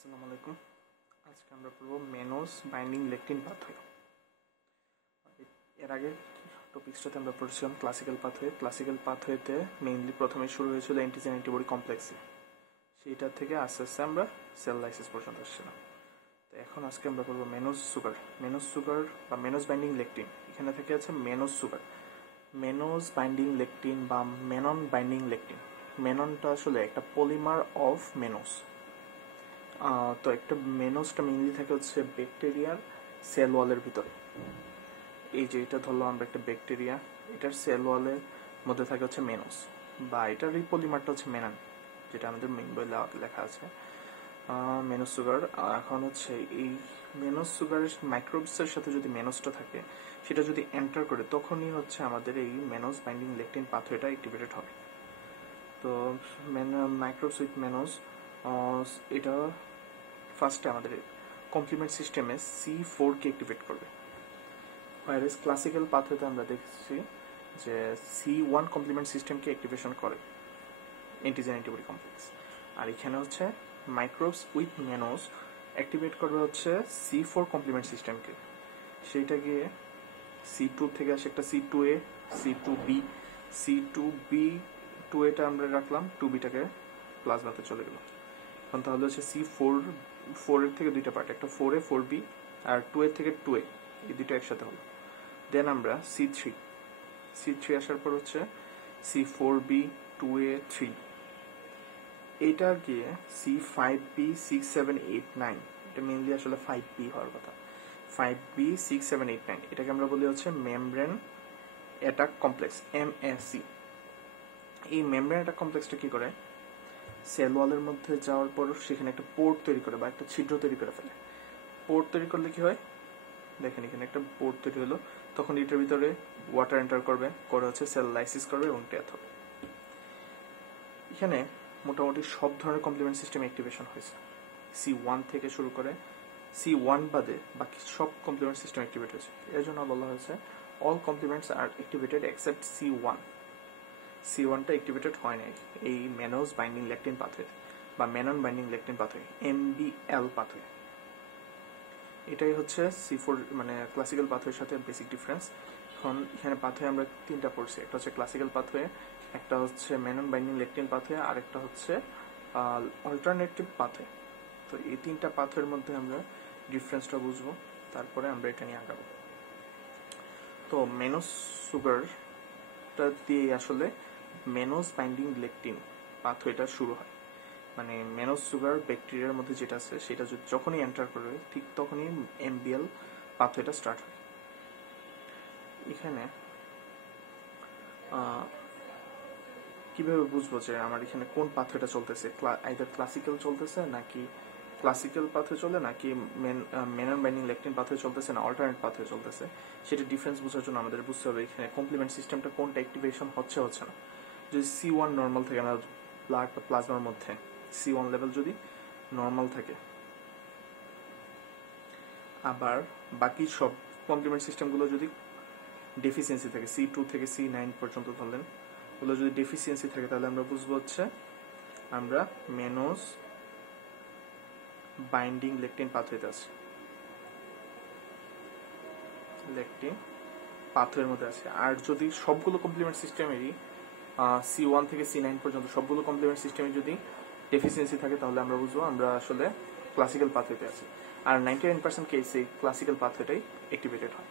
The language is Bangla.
আসসালামু আলাইকুম। আজকে আমরা পড়ব মেনোস বাইন্ডিং লেকটিন পাথওয়ে। এর আগে টপিক্সটাতে আমরা পড়ছিলাম ক্লাসিক্যাল পাথওয়ে। ক্লাসিক্যাল পাথওয়েতে মেইনলি প্রথমে শুরু হয়েছিল অ্যান্টিজেন অ্যান্টিবডি কমপ্লেক্সে, সেইটা থেকে আস্তে আস্তে আমরা সেল লাইসিস পর্যন্ত আসছিলাম। তো এখন আজকে আমরা পড়ব মেনোস সুগার। মেনোস সুগার বা মেনোস বাইন্ডিং লেকটিন, এখানে থেকে আছে মেনোস সুগার। মেনোস বাইন্ডিং লেকটিন বা মেনন বাইন্ডিং লেকটিন, মেননটা আসলে একটা পলিমার অফ মেনোস। তো একটা মেনোসটা মেইনলি থাকে হচ্ছে ব্যাকটেরিয়ার সেল ওয়ালের ভিতরে। এই যে এটা ধরলাম আমরা একটা ব্যাকটেরিয়া, এটার সেল ওয়ালের মধ্যে থাকে হচ্ছে মেনোস, বা এটার এই পলিমারটা হচ্ছে মেনান, যেটা আমাদের মেইন বই লেখা আছে মেনোস সুগার। এখন হচ্ছে এই মেনোস সুগারের মাইক্রোবসের সাথে যদি মেনোসটা থাকে, সেটা যদি এন্টার করে, তখনই হচ্ছে আমাদের এই মেনোস বাইন্ডিং লেকটিন পাথওয়েটা অ্যাক্টিভেটেড হবে। তো মাইক্রোবস উইথ মেনোস, এটা ফার্স্টে আমাদের কমপ্লিমেন্ট সিস্টেমে C4 কে অ্যাক্টিভেট করবে। ওয়াইরাস ক্লাসিক্যাল পাথওয়েতে আমরা দেখছি যে C1 কমপ্লিমেন্ট সিস্টেমকে অ্যাক্টিভেশন করে অ্যান্টিজেন অ্যান্টিবডি কমপ্লেক্স। আর এখানে হচ্ছে মাইক্রোবস উইথ মেনোস অ্যাক্টিভেট করবে হচ্ছে C4 কমপ্লিমেন্ট সিস্টেমকে। সেইটা গিয়ে C2 থেকে আসে একটা C2A, C2B, C2B, 2A আমরা রাখলাম, 2B প্লাজমাতে চলে গেল। এখন তাহলে হচ্ছে C4 এর থেকে দুইটা পার্ট, একটা 4A 4B আর 2A থেকে 2A, এই দুটো একসাথে হলো। দেন আমরা C3 আসার পর হচ্ছে C4B 2A 3, এইটা গিয়ে C5B 6 7 8 9, এটা মেইনলি আসলে 5B হওয়ার কথা। 5B 6 7 8 9 এটাকে আমরা বলি হচ্ছে মেমব্রেন অ্যাটাক কমপ্লেক্স, MAC। এই মেমব্রেন অ্যাটাক কমপ্লেক্সটা কি করে, সেল ওয়ালের মধ্যে যাওয়ার পর সেখানে একটা পোর্ট তৈরি করে বা একটা ছিদ্র তৈরি করে ফেলে। পোর্ট তৈরি করলে কি হয়, দেখেন এখানে একটা পোর্ট তৈরি হলো, তখন এটার ভিতরে ওয়াটার এন্টার করবে, করে হচ্ছে সেল লাইসিস করবে এবং ডেথ হবে। এখানে মোটামুটি সব ধরনের কমপ্লিমেন্ট সিস্টেম অ্যাক্টিভেশন হয়েছে। C1 থেকে শুরু করে C1 বাদে বাকি সব কমপ্লিমেন্ট সিস্টেম অ্যাক্টিভেট হয়েছে। এর জন্য বলা হয়েছে অল কমপ্লিমেন্টস আর অ্যাক্টিভেটেড এক্সেপ্ট C1টা অ্যাক্টিভেটেড হয় নাই এই মেনোস বাইন্ডিং লেকটিন পাথওয়ে বা Menon binding lectin pathway, MBL pathway. এটাই হচ্ছে C4 মানে ক্লাসিক্যাল পাথওয়ের সাথে বেসিক ডিফারেন্স। এখন এখানে পাথওয়ে আমরা তিনটা পড়ছি, একটা হচ্ছে ক্লাসিক্যাল পাথওয়ে, একটা হচ্ছে মেনন বাইন্ডিং লেকটিন পাথওয়ে, আর একটা হচ্ছে অল্টারনেটিভ পাথওয়ে। তো এই তিনটা পাথওয়ের মধ্যে আমরা ডিফারেন্সটা বুঝবো, তারপরে আমরা এটা নিয়ে আগাবো। তো মেনোস সুগারটা দিয়ে আসলে মেনোস বাইন্ডিং লেকটিন পাথওয়েটা শুরু হয়। মানে মেনোস সুগার ব্যাকটেরিয়ার মধ্যে যেটা আছে সেটা যখনই এন্টার করবে, ঠিক তখনই MBL পাথওয়েটা স্টার্ট হয়। এখানে কিভাবে বুঝবো যে আমার এখানে কোন পাথওয়েটা চলতেছে, আইদার ক্লাসিক্যাল চলতেছে নাকি ক্লাসিক্যাল পাথওয়ে চলে, নাকি মেনন বাইন্ডিং লেকটিন পাথওয়ে চলতেছে, না অল্টারনেট পাথওয়ে চলতেছে, সেটা ডিফারেন্স বোঝার জন্য আমাদের বুঝতে হবে এখানে কমপ্লিমেন্ট সিস্টেমটা কোনটা অ্যাক্টিভেশন হচ্ছে না। যদি C1 নর্মাল থাকে না ব্লাড বা প্লাজমার মধ্যে, C1 লেভেল যদি নর্মাল থাকে, আবার বাকি সব কমপ্লিমেন্ট সিস্টেমগুলো যদি ডেফিসিয়েন্সি থাকে, C2 থেকে C9 পর্যন্ত ধরলেন, ওগুলো যদি ডেফিসিয়েন্সি থাকে, তাহলে আমরা বুঝবো হচ্ছে আমরা মেনোস বাইন্ডিং লেকটিন পাথওয়েতে আছে, লেকটিন পাথওয়ের মধ্যে আছে। আর যদি সবগুলো কমপ্লিমেন্ট সিস্টেমেরই C1 থেকে C9 পর্যন্ত সবগুলো কমপ্লিমেন্ট সিস্টেমে যদি ডেফিসিয়েন্সি থাকে, তাহলে আমরা বুঝবো আমরা আসলে ক্লাসিক্যাল পাথওয়েতে আছি। আর 99% কেসে ক্লাসিক্যাল পাথওয়েটাই অ্যাক্টিভেটেড হয়।